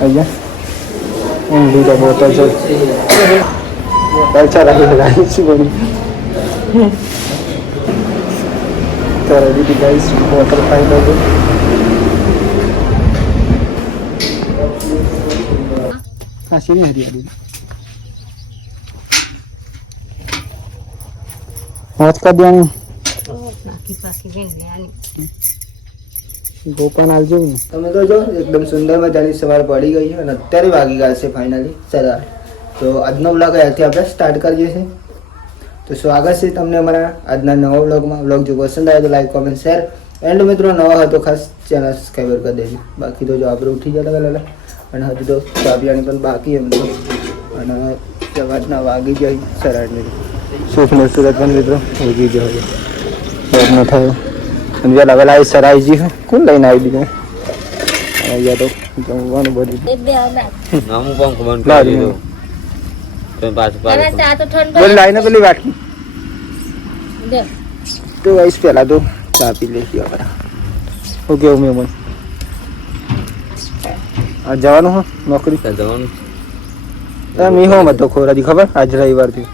અહીંયા ઊંધી તો બોતલ છે બોતલ ચલાવી છે બોલી તો રેડી ગાઈસ બોતલ ખાઈ લો હા સીની હતી आज का दिया गोपान आज जो તમે તો જો એકદમ સુંદર મજાની સવાર પડી ગઈ છે અને અત્યારે વાગી ગયા છે ફાઇનલી 4:30 તો આજનો વ્લોગ અહીંથી આપણે સ્ટાર્ટ કરીએ છીએ તો સ્વાગત છે તમને અમારા આજના નવા વ્લોગમાં વ્લોગ જો પસંદ આવે તો લાઈક કોમેન્ટ શેર એન્ડ મિત્રો નવા હોય તો ખાસ ચેનલ સબસ્ક્રાઈબ કરી દેજો બાકી તો જો આપણે ઉઠી જતા પહેલા અને હજુ તો ચા પીવાની પણ બાકી એમ તો અને સવારના વાગી જાય 4:30 સુખનો સુરત પણ મિત્રો ઉગી ગયો છે ન થયો અને વેલા વેલા આવી સર આવી ગઈ કોણ લઈને આવી દીધું અહીંયા તો જમવાનું બધું બોલ લાઈને પેલી વાટકી તો વાઈસ પેલા તો ચા પી લઈશું આપણે ઓકે મેં મને આ જવાનું હો નોકરી જવાનું મી હો મત તો ખોરાજી ખબર આજ રવિવારથી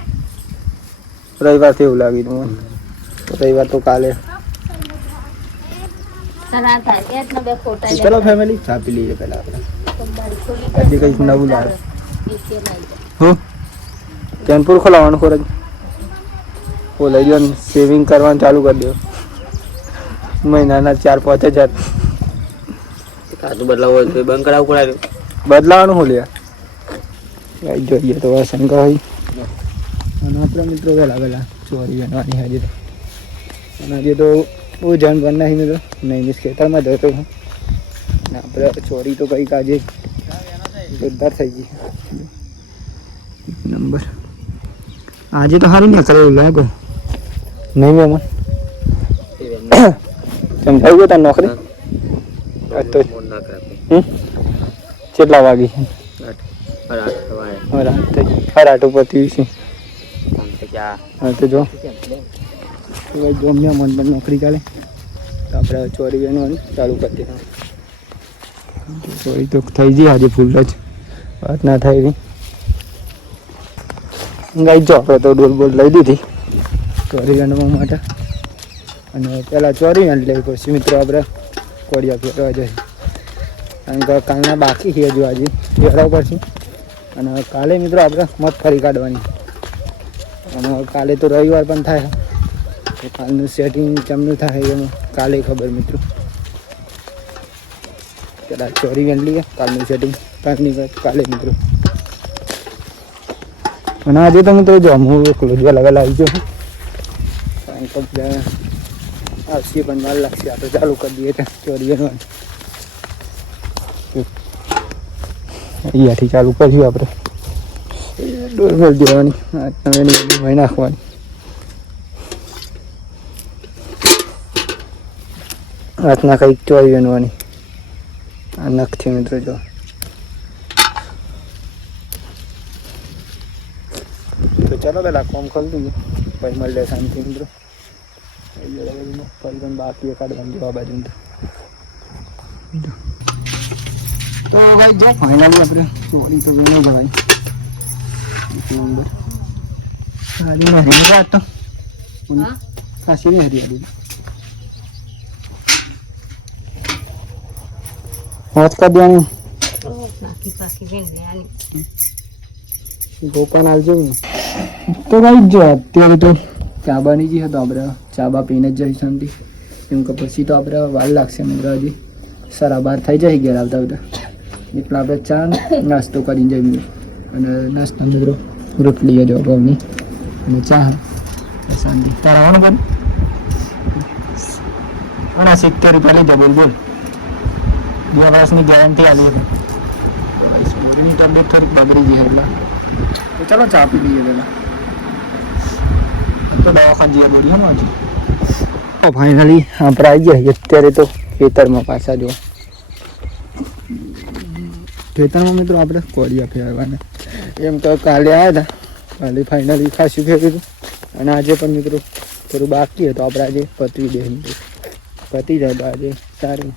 એવું લાગી દઉં રવિવાર તો કાલે ચલો ફેમિલી ચા પી લઈએ પેલા આપણે કઈ નવું લાવે હું ચેનપુર ખોલાવાનું ખોરાક ઓ લઈ લો સેવિંગ કરવાનું ચાલુ કરી દો મહિનાના 4-5 હજાર બદલાવો હોય તો બંધ કરાવવું પડે બદલાવાનું હું લ્યા જોઈએ તો શંકા હોય અને આપણા મિત્રો વહેલા ચોરી બનવાની હજી તો અને હજી તો બહુ જાણ બન નહીં મિત્રો નહીં મિસ ખેતરમાં જતો અને આપણે ચોરી તો કંઈક આજે જોરદાર થઈ ગઈ નંબર આજે તો સારું નહીં કરે એવું લાગો નહીં મેં સમજાવ્યું ગયો તાર નોકરી તો કેટલા વાગી રાત ઉપર ત્રીસી તો જો જો મેં મન પણ નોકરી ચાલે તો આપણે ચોરી બનવાની ચાલુ કરી દઈએ ચોરી તો થઈ ગઈ આજે ફૂલ જ વાત ના થાય એવી ગાઈ જો આપણે તો ડોલ બોલ લઈ દીધી ચોરી બનવા માટે અને પહેલાં ચોરી બની લઈ પછી મિત્રો આપણે કોડિયા ફેરવા જઈએ કારણ કે કાલના બાકી છે હજુ આજે ફેરવા પડશે અને કાલે મિત્રો આપણે મત ફરી કાઢવાની અને કાલે તો રવિવાર પણ થાય તો કાલનું સેટિંગ કેમનું થાય એમાં કાલે ખબર મિત્રો કદાચ ચોરી વેન લઈએ કાલનું સેટિંગ કાલની કાલે મિત્રો અને આજે તો મિત્રો જો હું એકલો જ લગા આવી ગયો કારણ કે બધા આવશે પણ માલ લાગશે આપણે ચાલુ કરી દઈએ ચોરી વેનવાનું અહીંયાથી ચાલુ કરીશું આપણે ડોરમેલ દેવાની ભાઈ નાખવાની હાથના કંઈક ચોરી બનવાની આ નખથી મિત્રો જો તો ચાલો પેલા કોમ ખોલી દઈએ પછી મળી લે શાંતિ મિત્રો ફરી પણ બાકી કાઢવાનું જવા બાજુ તો ભાઈ જો ફાઇનલી આપણે ચોરી તો ગઈ જવાય નંબર આજે નથી મજા તો હા સીની હતી આજે आज का दिया गोपान आज जो तो भाई जो અત્યારે તો ચા બની ગઈ તો આપણે ચા બા પીને જ જઈ શાંતિ કેમ કે પછી તો આપણે વાર લાગશે મિત્રો હજી 12:30 થઈ જાય ઘેર આવતા આવતા એટલે આપણે ચા નાસ્તો કરીને જઈએ અને નાસ્તા મિત્રો રોટલી જો ઘઉંની અને ચા શાંતિ તારા આવવાનું બોલ અને 70 રૂપિયા લઈ બોલ બોલ 2 વર્ષની ગેરંટી આવી છે મોરીની તબિયત થોડીક બગડી ગઈ એટલે તો ચાલો ચા પી લઈએ પહેલાં તો દવાખાને જઈએ બોલીએ ને આજે તો ફાઇનલી આપણે આવી ગયા અત્યારે તો ખેતરમાં પાછા જો ખેતરમાં મિત્રો આપણે કોળિયા ફેરવાના એમ તો કાલે આવ્યા હતા કાલે ફાઇનલી ખાસું ફેર્યું હતું અને આજે પણ મિત્રો થોડું બાકી હતું આપણે આજે પતવી દે પતી જાય તો આજે સારું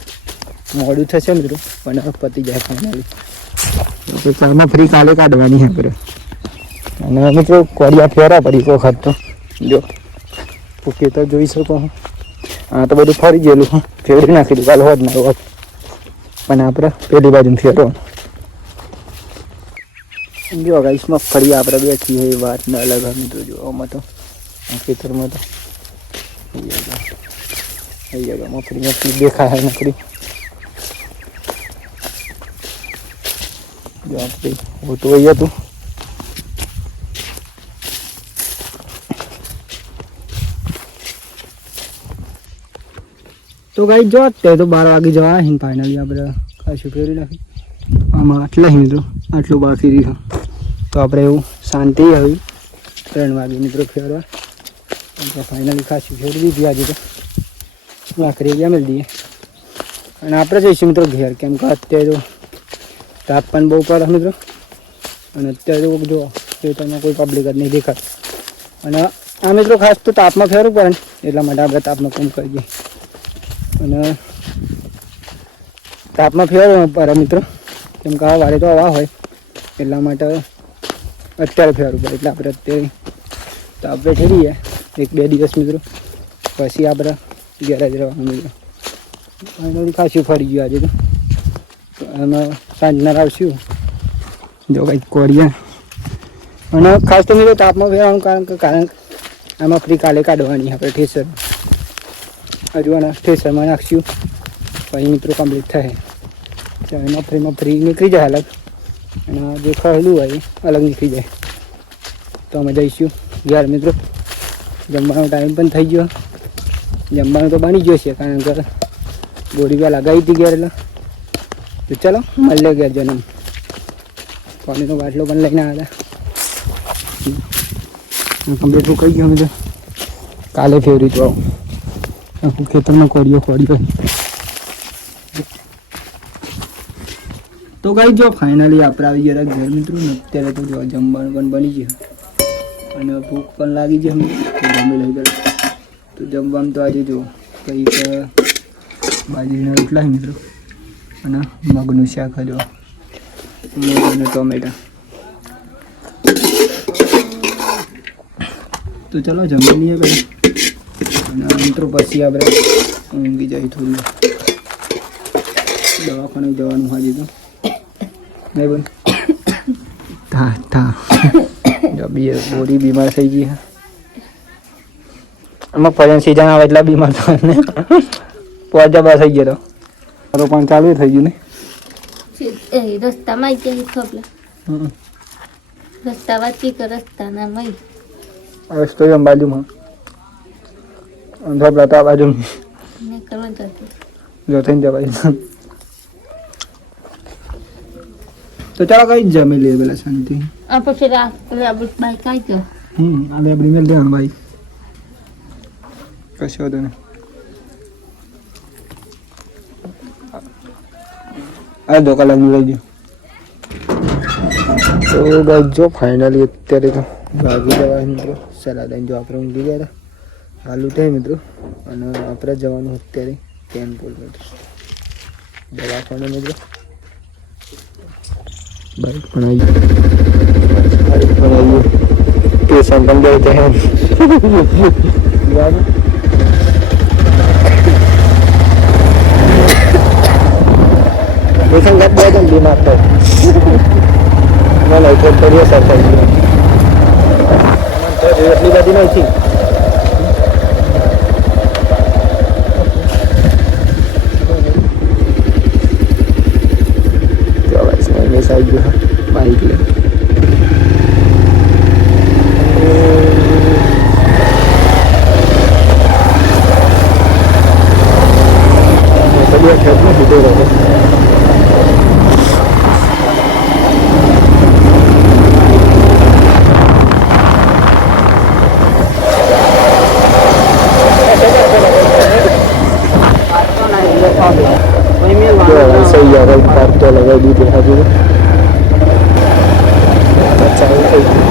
મોડું થશે મિત્રો પણ પતી જાય ફાઇનલી તો ચામાં ફ્રી કાલે કાઢવાની આપણે. અને મિત્રો કોડિયા ફેરા પડી એક વખત તો જો ઓકે તો જોઈ શકો. હા તો બધું ફરી ગયેલું ફેરવી નાખી કાલે હોત ના હોત પણ આપણે પેલી બાજુ ફેરવાનું. જો ગાઈસમાં ફરી આપણે બેઠી હોય વાત ને અલગ મિત્રો જો આમાં તો ખેતરમાં તો મફરી દેખાય નકરી જો આપણે હોતું હોય હતું. તો ગાઈ જો અત્યારે તો 12 વાગે જવા ફાઇનલી આપણે ખાસું ફેરવી નાખી. આમાં આટલા મિત્રો આટલું બાકી રહ્યું તો આપણે એવું શાંતિ આવી 3 વાગે મિત્રો ફેરવા ફાઇનલી ખાસું ફેરવી દીધી. આજે તો લાકડી ગયા મળી દઈએ અને આપણે જઈશું મિત્રો ઘેર કેમ કે અત્યારે તો તાપમાન બહુ પડે મિત્રો અને અત્યારે તો જો ખેતરમાં કોઈ પબ્લિક જ નહીં દેખાય અને આ મિત્રો ખાસ તો તાપમાં ફેરવું પડે ને એટલા માટે આપણે તાપમાં કામ કરીએ અને તાપમાં ફેરવું પડે મિત્રો કેમ કે આ વારે તો હવા હોય એટલા માટે અત્યારે ફેરવું પડે એટલે આપણે અત્યારે તાપ બેઠી 1-2 દિવસ મિત્રો પછી આપણે ઘેર જ રહેવાનું મિત્રો. ફાઇનલી ખાસું ફરી ગયું આજે તો એમાં સાંજના આવશું જો કંઈક કોરિયા અને ખાસ તો મિત્રો તાપમાં ફેરવાનું કારણ આમાં ફ્રી કાલે કાઢવાની આપણે ઠેસર હજુ આના ઠેસરમાં નાખશું પછી મિત્રો કમ્પ્લીટ થાય એમાં ફ્રી નીકળી જાય અલગ અને જે ખરેલું હોય એ અલગ નીકળી જાય. તો અમે જઈશું ઘેર મિત્રો. જમવાનો ટાઈમ પણ થઈ ગયો. જમવાનું તો બની ગયો છે કારણ કે ગોળી બી લગાવી હતી ઘેર એટલે તો ચાલો મળીએ ઘેર જન્મ. પાણીનો બાટલો પણ લઈને આવ્યા હતા કમ્પ્લીટ કહી ગયો મિત્રો કાલે ફેવરી તો આવું ખેતરમાં કોડિયો તો ગાઈ જો ફાઇનલી આપણે આવી ગયા ઘર મિત્રો ને અત્યારે તો જો જમવાનું પણ બની ગયું અને ભૂખ પણ લાગી છે જમી લઈ ગયો. તો જમવાનું તો આજે જો કંઈક બાજરીના રોટલા મિત્રો અને મગનું શાક જો મગ અને ટોમેટા. તો ચલો જમી લઈએ ભાઈ અને મિત્રો પછી આપણે ઊંઘી જાય થોડું દવાખાને જવાનું હાજી તો નહીં બોલ બોડી બીમાર થઈ ગઈ. એમાં ફરી સીઝન આવે એટલા બીમાર થવાને પોજા થઈ ગયો તો પણ ચાલુ થઈ ગયું ને રસ્તામાં રસ્તા વાંચી કે રસ્તાના મય રસ્તો એમ બાજુમાં અંધા પ્રતાપ બાજુ જો થઈને જવાય. તો ચાલો કઈ જમી લઈએ પેલા શાંતિ. પછી બાઈક આવી ગયો આપણે આપણી મેલ દેવાનું ભાઈ કશું હતું ને આ 2 કલાક લઈ ગયો. તો ગાઈસ જો ફાઇનલી અત્યારે તો ભાગી જવાય મિત્રો સલાહ દઈને જો આપણે ઊંઘી ગયા હતા ચાલુ થાય મિત્રો અને આપણે જવાનું અત્યારે કેમ્પોલ મિત્રો દવાખાને મિત્રો. બાઈક પણ આવી પેશન પણ ગઈ છે પેશન ગત બે જણ બીમાર થાય મને થોડી અસર થઈ ગઈ એટલી બધી નથી. આવી ગયો બાઈક લે ખેતમાં સીધો રહો. સહી યાર પાર્ક તો લગાવી દીધી હજુ ચાલુ થઈ ગયું.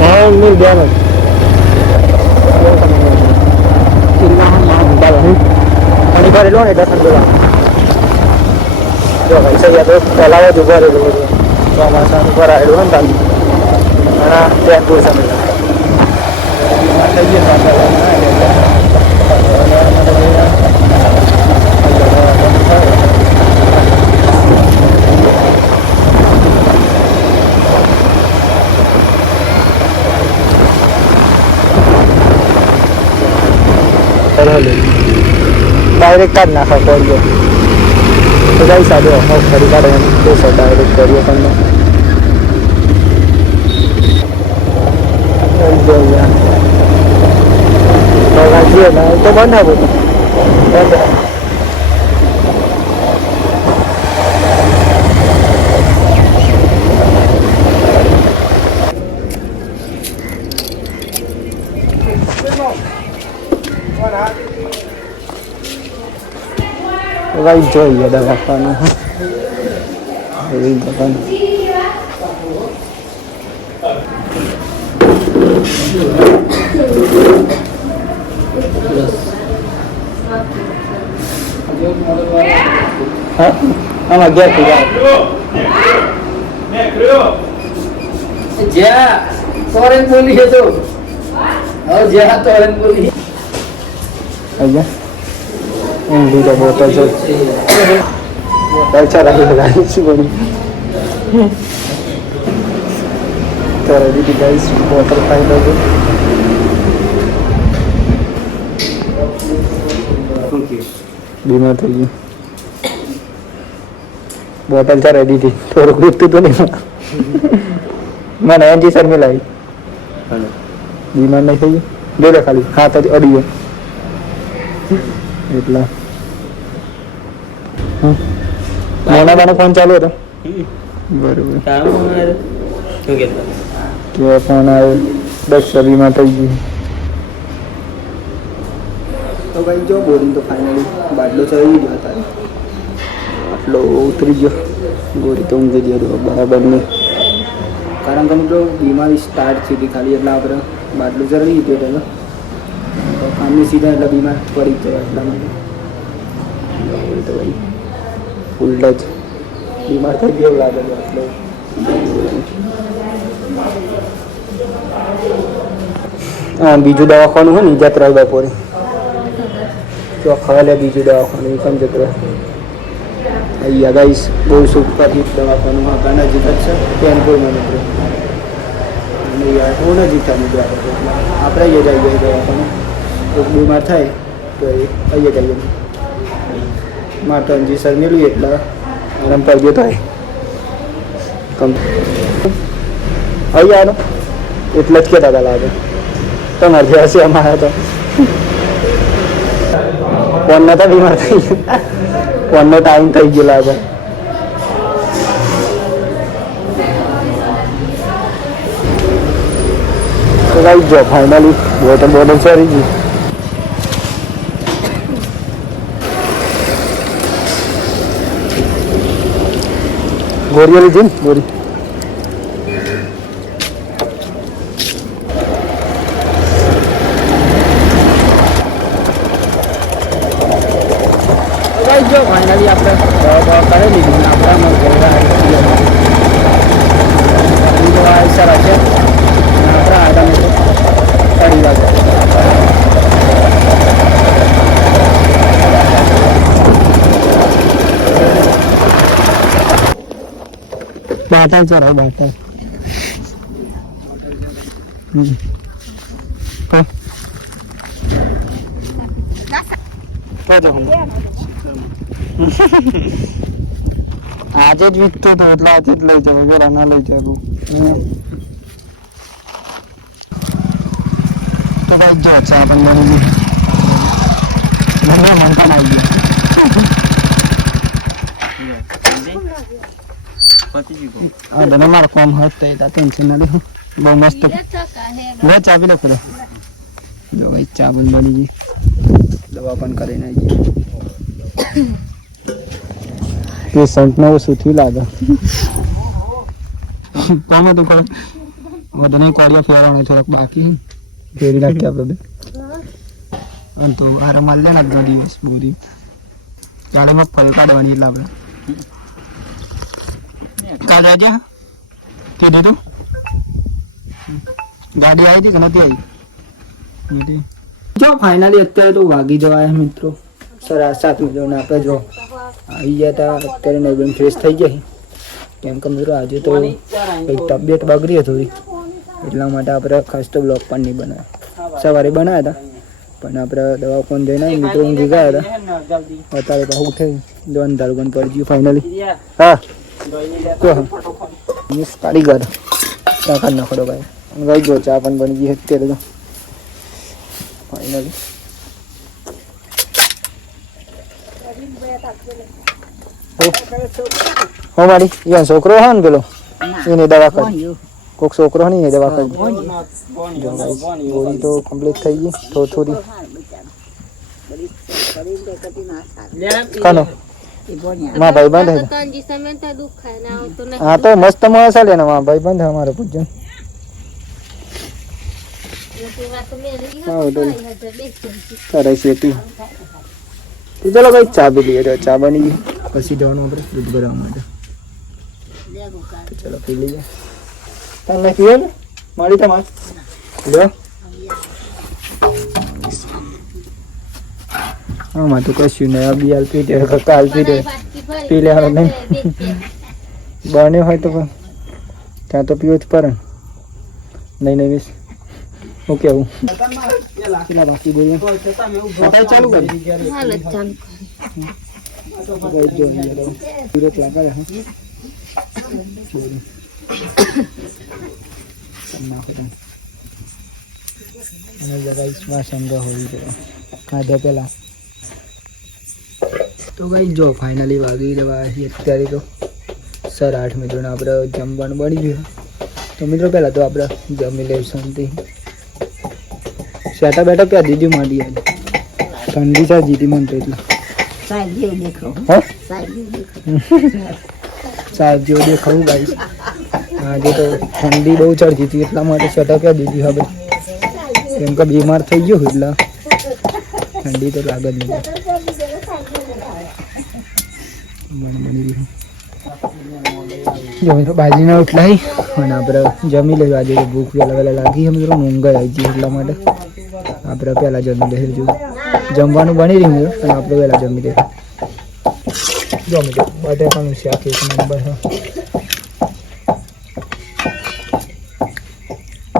હા મિલ ધ્યાન પાણી ભરેલું ને એટલે ઠંડુ લાગે. જો ભાઈ સૈયા તો તલાવ જ ઉભા રહેલું બધું ચોમાસાનું ભરાયેલું હોય ને તાલું અને ત્યાં કોઈ સમય થઈ ડાયરેક્ટ કાઢ નાખો કરીએ તો જઈ સાદો ફરી કાઢે તો સર ડાયરેક્ટ કરીએ તમને તો બંધ આપો બંધ ભાઈ જોઈએ દવાખાનું એવી દુકાન હા આમાં ગયા જ્યાં તોરણ બોલી હતો હવે જ્યાં તોરણ બોલી અહીંયા ઊંધી તો બોટલ છે બોટલ છે રાખી શું બોલી તો રેડી ગાઈસ બોટલ ખાઈ લેજો બીમાર થઈ ગયું બોટલ છે રેડી થી થોડુંક દુખતું તો નહીં મને એનજી સર મિલાવી બીમાર નહીં થઈ ગયું જોડે ખાલી હાથ જ અડી ગયો એટલા મોનાબાનો ફોન ચાલુ હતો બરોબર કે ફોન આવ્યો 10 બીમાર થઈ ગયું તો ભાઈ જો બોરિંગ તો ફાઇનલી બાટલો ચડી ગયો હતા આટલો ઉતરી ગયો ગોરી તો ઊંઘી ગયો બરાબર નહીં કારણ કે મિત્રો બીમારી સ્ટાર્ટ થઈ હતી ખાલી એટલે આપણે બાટલું ચડી ગયો હતો આમની સીધા એટલે બીમાર પડી જાય એટલા માટે તો ભાઈ ફૂલ જ બીમાર થઈ ગયો લાગે છે એટલે હા બીજું દવાખાનું હોય ને જત્રા બપોરે તો ખાલે બીજું દવાખાનું સમજત રહે અહીંયા ગાઈસ બહુ સુપરથી દવાખાનું આપણા નજીક જ છે ટેમ્પોમાં મિત્રો અને યાર બહુ નજીક થાય મિત્રો આપણે જઈએ દવાખાનું કોઈક બીમાર થાય તો એ અહીંયા જઈએ માટનજી સર મેળવી એટલે આરામ કરજો થાય કમ અહીંયા આનો એટલે જ કહેતા હતા લાગે તમારે જે હશે અમારા તો ફોનના તો બીમાર થઈ ગયો ફોનનો ટાઈમ થઈ ગયો લાગે તો ભાઈ જો ફાઇનલી બોટલ સરી ગઈ ગોરી લીધી ને ગોરી જો ફાઇનલી આપણે દવા કરી લીધી ને આપણે સારા છે આપણા આગામી પડી લાગે બાટલ ચરો બાટલ આજે જ વીકતો હતો એટલે આજે જ લઈ જાવ જરા ના લઈ જવું તો ભાઈ જો ચા પણ બની ગઈ મને મન પણ આવી ગયો આ મારો કોમ હોત તો એ ટેન્શન ના લે બહુ મસ્ત લે ચા પી લે પડે જો ભાઈ ચા પણ બની ગઈ દવા પણ કરીને આવી ગઈ પેશન્ટને ઓછું થયું લાગે ગમે તો કરે વધારે કોડિયા ફેરવાનું થોડાક બાકી ફેરી નાખીએ આપણે અને તો આરે માલ લે ના દિવસ બોરી કાલે મગફળી કાઢવાની એટલે આપણે કાલ રાજા કે દે તો ગાડી આવી હતી કે નથી આવી જો ફાઇનલી અત્યારે તો વાગી જવાય મિત્રો સર 7 મિનિટ આપણે જો આવી ગયા હતા અત્યારે નવીન ફ્રેશ થઈ ગયા કેમ કે મિત્રો આજે તો કંઈક તબિયત બગડી થોડી એટલા માટે આપણે ખાસ તો બ્લોગ પણ નહીં બનાવ્યા સવારે બનાવ્યા હતા પણ આપણે દવા પણ જઈને મિત્રો ઊંઘી ગયા હતા અત્યારે તો ઉઠે જો અંધારું પણ પડી ગયું ફાઇનલી હા તો મિસ કારીગર ચા કરી નાખો ભાઈ ગઈ જો ચા પણ બની ગઈ અત્યારે તો ફાઇનલી હો મારી યા છોકરો હા ને પેલો એને દવા કરી કોક છોકરો નહીં એ દવા કરી જો ભાઈ ગોળી તો કમ્પ્લીટ થઈ ગઈ થોડી કાનો માં ભાઈ બંધ હા તો મસ્ત માણસ આલે ને માં ભાઈ બંધ અમારો પૂજન સરસ હતી તો ચલો ભાઈ ચા પી લઈએ ચા બની ગઈ પછી જવાનું આપણે દૂધ ભરવા માટે ચલો પી લઈએ તમે પીવો ને મારી તમારે લ્યો હા માં તો કશું નહીં અબી હાલ પી દે કાલ પી દે પી લેવાનો નહીં બન્યો હોય તો પણ ત્યાં તો પીવો જ પડે નહીં નહીં વીસ હું કેવું બાકી બોલીએ ચાલુ કરી ખાધા પેલા તો ગઈ જો ફાઇનલી વાગી જવા અત્યારે તો 8:30 મિત્રોને આપણે જમવાનું બની ગયું તો મિત્રો પહેલાં તો આપણે જમી લઈએ શાંતિ સેટા બેટા ક્યાં દીધી માંડી આજે ઠંડી છે જીતી મન તો એટલે સાહેબ જેવું દેખાવું ગાઈશ આજે તો ઠંડી બહુ ચડતી હતી એટલા માટે સેટા ક્યાં દીધી હવે કેમ કે બીમાર થઈ ગયો એટલે ઠંડી તો લાગે જ નહીં બાજીના ઉઠલાઈ અને આપણે જમી લઈએ આજે ભૂખ વહેલા વહેલા લાગી મિત્રો ઊંઘ આવી ગઈ એટલા માટે આપણે પહેલાં જમી લઈએ જમવાનું બની રહ્યું અને આપણે વહેલા જમી લઈએ જમી લો બટેકાનું શાક એક નંબર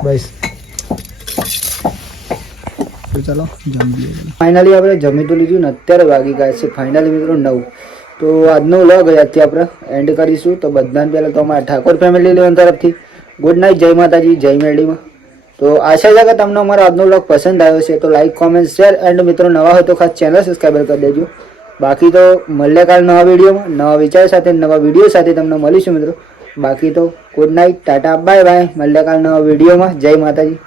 બસ તો ચાલો જમી લઈએ ફાઇનલી આપણે જમી તો લીધું ને અત્યારે વાગી ગયા છે ફાઇનલી મિત્રો 9 તો આજનો વ્લોગ આજથી આપણે એન્ડ કરીશું તો બધાને પહેલાં તો અમારા ઠાકોર ફેમિલી લેવન તરફથી ગુડ નાઇટ જય માતાજી જય મેરડીમાં તો આશા છે કે તમને અમારો આજનો વ્લોગ પસંદ આવ્યો છે તો લાઈક કોમેન્ટ શેર એન્ડ મિત્રો નવા હોય તો ખાસ ચેનલ સબસ્ક્રાઈબર કરી દેજો બાકી તો મળીએ કાલ નવા વિડીયોમાં નવા વિચાર સાથે નવા વિડીયો સાથે તમને મળીશું મિત્રો બાકી તો good night Tata bye bye મળીએ કાલ નવા વિડીયોમાં જય માતાજી